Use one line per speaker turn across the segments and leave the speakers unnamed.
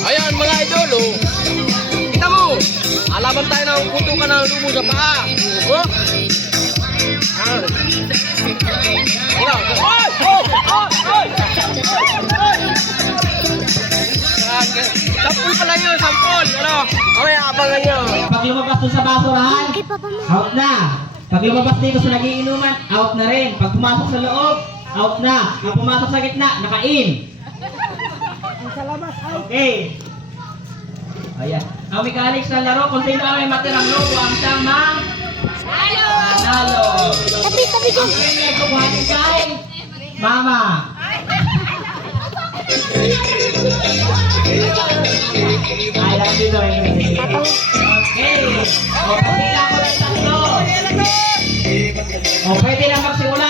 Ayan mga idol, oh. Kita mo, alaban tayo ng kutukan ng lumo sa paa. Oh. Wala. Oy! Oy! Oy! Oy! Sampul pala yun, sampul. Ano? Okay, abangan nyo.
Pag lumabas doon sa basurahan, out na. Pag lumabas dito sa nagiinuman, out na rin. Pag pumasok sa loob, out na. Pag pumasok sa gitna, naka-in. Okay. Ayan. Ang mechanics ng laro, kung sino ang may matirang logo, ang siyang mang... Nalo!
Tabi, tabi ko.
Ang kanya kukuhanin kay... Mama! Ay, lang dito. eh.
Papa mo.
Okay. O, pagkila ko ng tatlo. O, pwede na magsimula.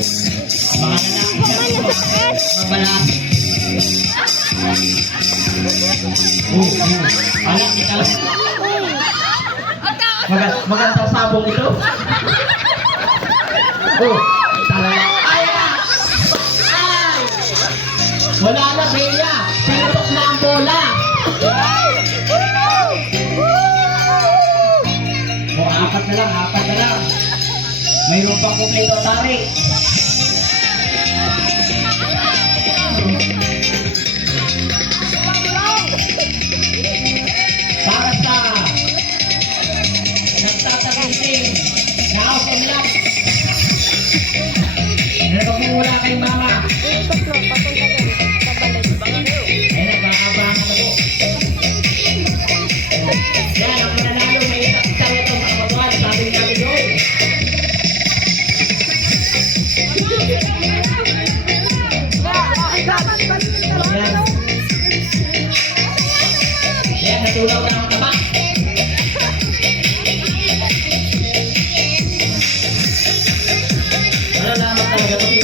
Mga nanak. Mabalas. Oh, oh. Anak kita. Magand magandang sabong ito. Oh, talaga. Ay! Ay! Wala na, Bea. Pinutok na ang bola. O, apat na lang, apat na lang. Mayroon pang kumpleto tari.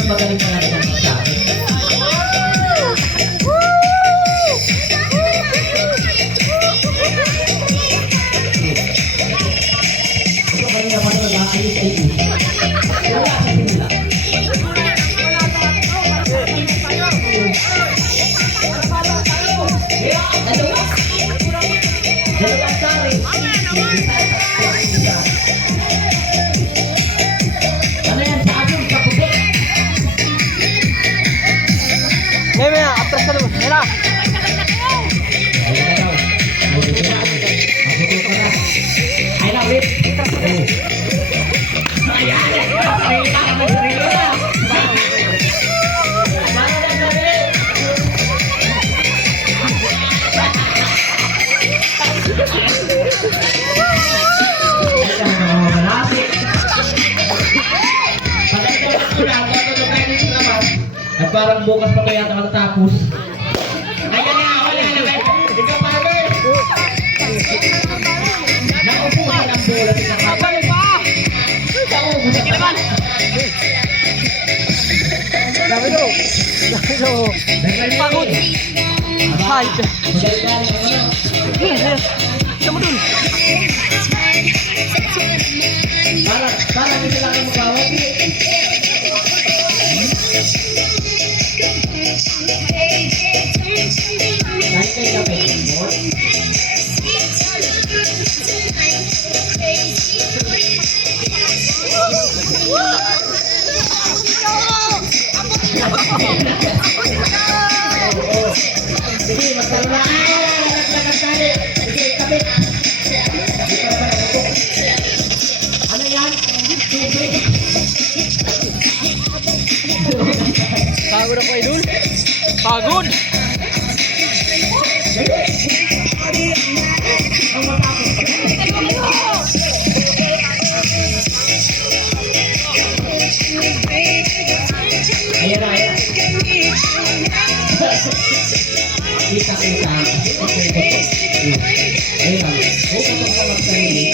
Talaga kung sino magaling talaga ng magsabi. Ito kanina pa naman nag-ayos-ayos. Wala
naman.
At parang bukas pa kaya matatapos. Ayan Sige naman. Dami do. Dami
do. Pagod. Hide. Sama dun.
Para, para kita lang ang magawag.
Pagod ako, idol. Pagod.
Kita, kita. Okay, okay. Ayan na. Huwag ka magpapag sarili.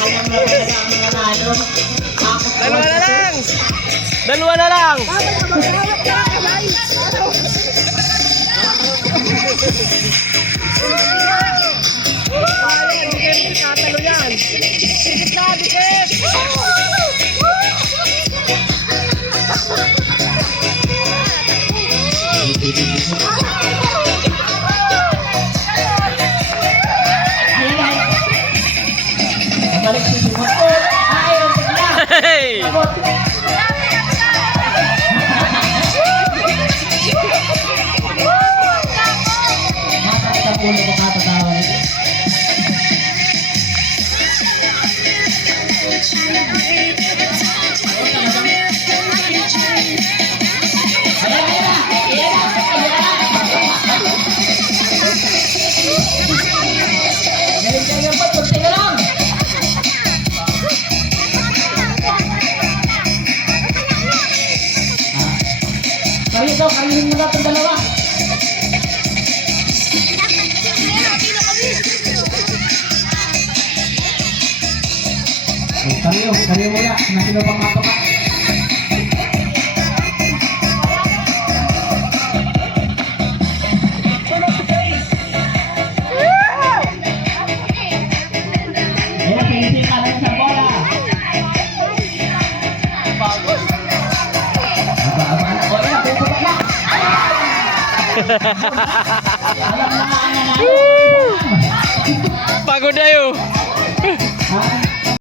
Alam na talaga ang mga. Takot
Dalawa na lang. Dalawa na lang.
Ayan
Hey!
Daw, kayo mo na itong dalawa. Kayo, kayo muna. Na sino pang mapaka. Ayan,
Pagod
na
yun.